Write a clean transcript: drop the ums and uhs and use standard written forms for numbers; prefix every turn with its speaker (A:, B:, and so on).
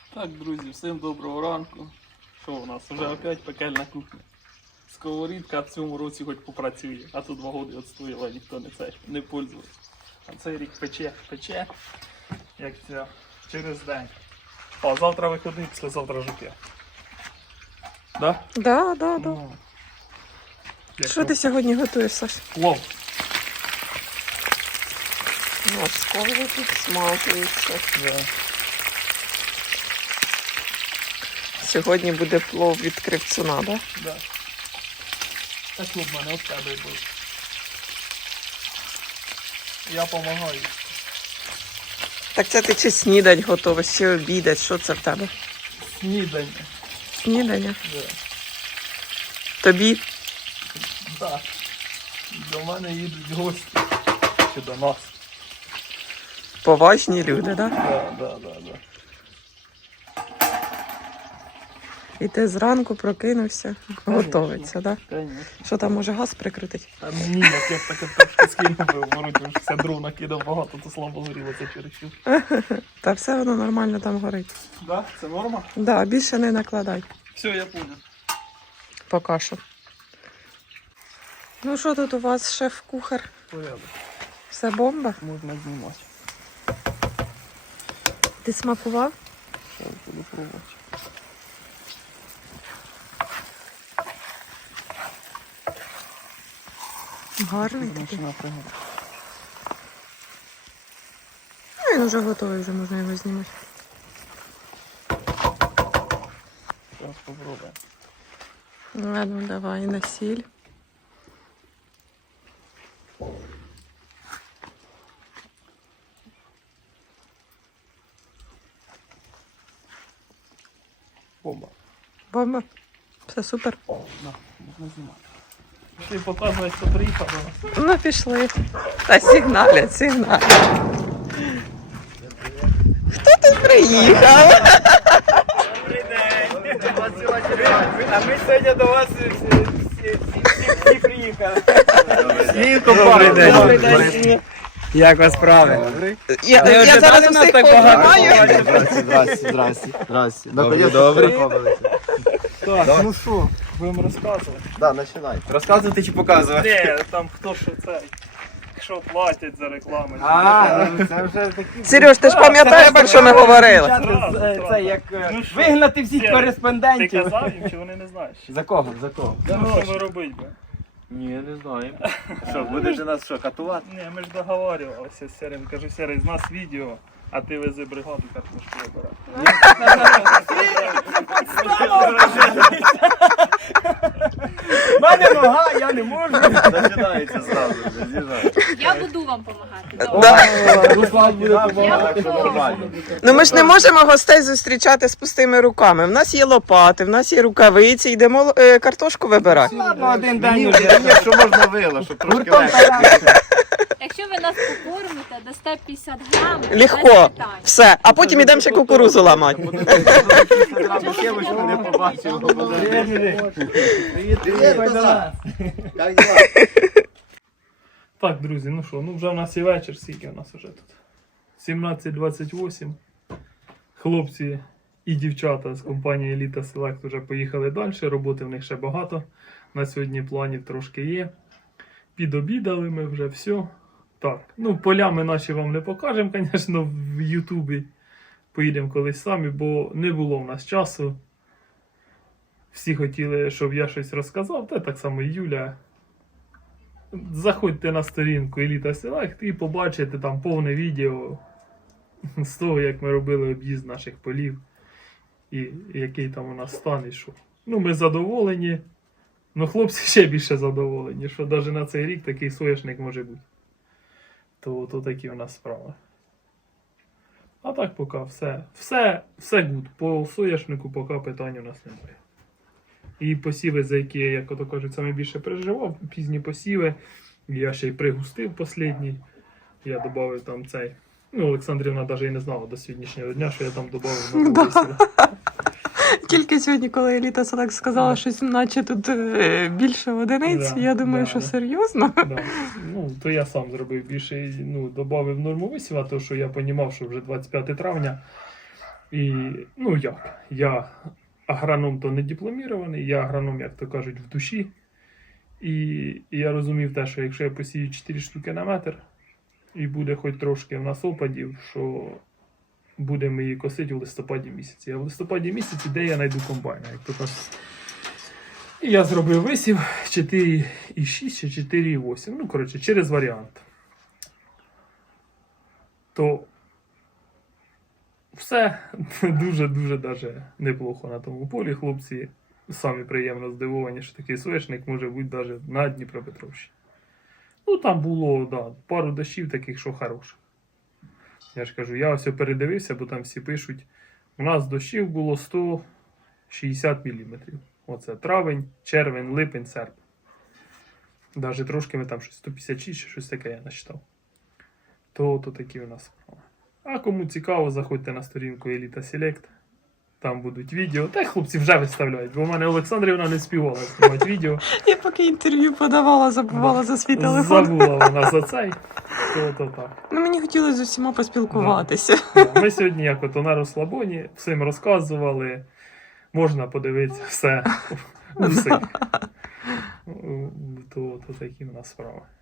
A: Так, друзі, всім доброго ранку. Що у нас? Вже опять пекельна кухня. Сковорідка в цьому році хоч попрацює, а тут 2 роки відстояла, ніхто не пользується. А цей рік пече, як це, через день. А завтра виходить, післязавтра жуки. Да?
B: Да.
A: Ну,
B: Що ти сьогодні готуєш, Саш?
A: плов.
B: Морського тут смажується.
A: Да.
B: Сьогодні буде плов від кривцуна, да?
A: Да. Так клуб мене от тебе буде. Я допомагаю.
B: Так це ти чи снідать готовиш, чи обідать, що це в тебе?
A: Снідання.
B: Снідання?
A: Да.
B: Тобі?
A: Так. До мене їдуть гості. Чи до нас.
B: Поважні люди, да?
A: Да.
B: І ти зранку прокинувся, готовиться, да?
A: Конечно.
B: Що там, може, газ прикрутить?
A: А ні, як я таке трошки скинув, воротів, що все дров накидав багато, то слабо горіло це через що.
B: Та все воно нормально там горить.
A: Да? Це норма?
B: Да, більше не накладай.
A: Все, я понял.
B: Поки що. Ну що тут у вас, шеф-кухар?
A: Порядок.
B: Все бомба?
A: Можна знімати.
B: Ти смакував?
A: Зараз буду пробувати.
B: Гарний
A: Тому що
B: такий.
A: напрягати.
B: Ну, він вже готовий, вже можна його знімати.
A: Зараз попробуємо.
B: Ладно, давай на сіль.
A: Бомба.
B: Бомба. Все супер.
A: Да, можна знімати. Ти показуєш, що приїхав до нас.
B: Ну, пішли. Та сигналять. Хто тут приїхав?
C: Добрий день! А ми сьогодні до вас всі приїхали.
D: Добрий день.
C: Добрий день.
D: Як вас справи?
B: Я зараз усіх пообіймаю.
D: Здрасте.
C: Добрий.
A: Так, ну що, будемо розказувати?
D: Да, починай.
C: Розказувати чи показувати?
A: Ні, там хто що цей. Що платять за рекламу.
D: Це вже такі.
B: Сереж, ти ж пам'ятаєш, про що ми говорили?
C: Це як
A: Ну що?
C: вигнати всіх
A: Ти Ти
C: кореспондентів.
A: казав їм, чи вони не знаєш?
C: За кого?
A: Ну, що ми робити?
D: Ні, не знаю. Що, будеш нас що, катувати?
A: Ні, ми ж договарювалися з Серим. Кажу, Серий, з нас відео, а ти вези бригаду картошку вибирати.
C: У мене нога, я не можу.
D: Починається зразу, з'їжджай.
E: Я буду вам допомагати.
C: Руслан буде
D: Так що нормально.
B: Ну ми ж не можемо гостей зустрічати з пустими руками. В нас є лопати, в нас є рукавиці, йдемо картошку вибирати.
C: Ладно, один день
D: Мені
C: уже.
D: якщо можна вила, щоб трошки
C: Гуртом
D: легше.
E: Якщо ви нас покормите, дасте 50 грам, без
B: Легко.
E: питань.
B: Все. А потім йдемо ще кукурузу ламати.
D: Дівчинку не побачив.
C: Привіт,
D: Як діла?
A: Так, друзі, ну що, ну вже в нас і вечір, скільки у нас вже тут? 17:28. Хлопці і дівчата з компанії Еліта Селект вже поїхали далі, роботи в них ще багато. На сьогодні планів трошки є. Підобідали ми вже все. Так, ну поля ми наші вам не покажемо, звісно, в Ютубі. Поїдемо колись самі, бо не було в нас часу. Всі хотіли, щоб я щось розказав, та так само і Юля. Заходьте на сторінку Еліта Селект і побачите там повне відео з того, як ми робили об'їзд наших полів і який там у нас стан і що. Ну, ми задоволені. Ну, хлопці ще більше задоволені, що навіть на цей рік такий соняшник може бути. То такі у нас справи. А так поки все good. По соняшнику поки питань у нас немає. І посіви, за які я, як ото кажуть, саме більше переживав, пізні посіви. Я ще й пригустив останній. Я додав там цей. Ну, Олександрівна навіть і не знала до сьогоднішнього дня, що я там додав на посіви.
B: Тільки сьогодні, коли Еліта Селект сказала, щось наче тут більше одиниць,
A: Да,
B: я думаю,
A: да,
B: що
A: да.
B: серйозно.
A: Да. Ну, то я сам зробив більше, ну, додав норму висіва, тому що я розумів, що вже 25 травня. І, ну як, я агроном то не дипломірований, я агроном, як то кажуть, в душі. І я розумів те, що якщо я посію 4 штуки на метр, і буде хоч трошки в нас опадів, що будемо її косити у листопаді місяці. А в листопаді місяці, де я знайду комбайна, як то кажуть. І я зробив висів 4,6 чи 4,8. Ну, коротше, через варіант. То все дуже-дуже даже неплохо на тому полі. Хлопці самі приємно здивовані, що такий соняшник може бути навіть на Дніпропетровщині. Ну, там було, да, пару дощів таких, що хороших. Я ж кажу, я ось передивився, бо там всі пишуть. У нас дощів було 160 мм. Оце травень, червень, липень, серпень. Навіть трошки ми там щось 156 чи щось таке я насчитав. То такі у нас справи. А кому цікаво, заходьте на сторінку Elita Select. Там будуть відео. Та й хлопці вже виставляють, бо в мене Олександрівна не співала знімати відео.
B: Я поки інтерв'ю подавала, забувала за свій телефон.
A: Забула вона за цей. То так.
B: Ну, мені хотілося з усіма поспілкуватися.
A: Да. Ми сьогодні, як ото на розслабоні, всім розказували. Можна подивитися все. У всіх. То такі в нас справи.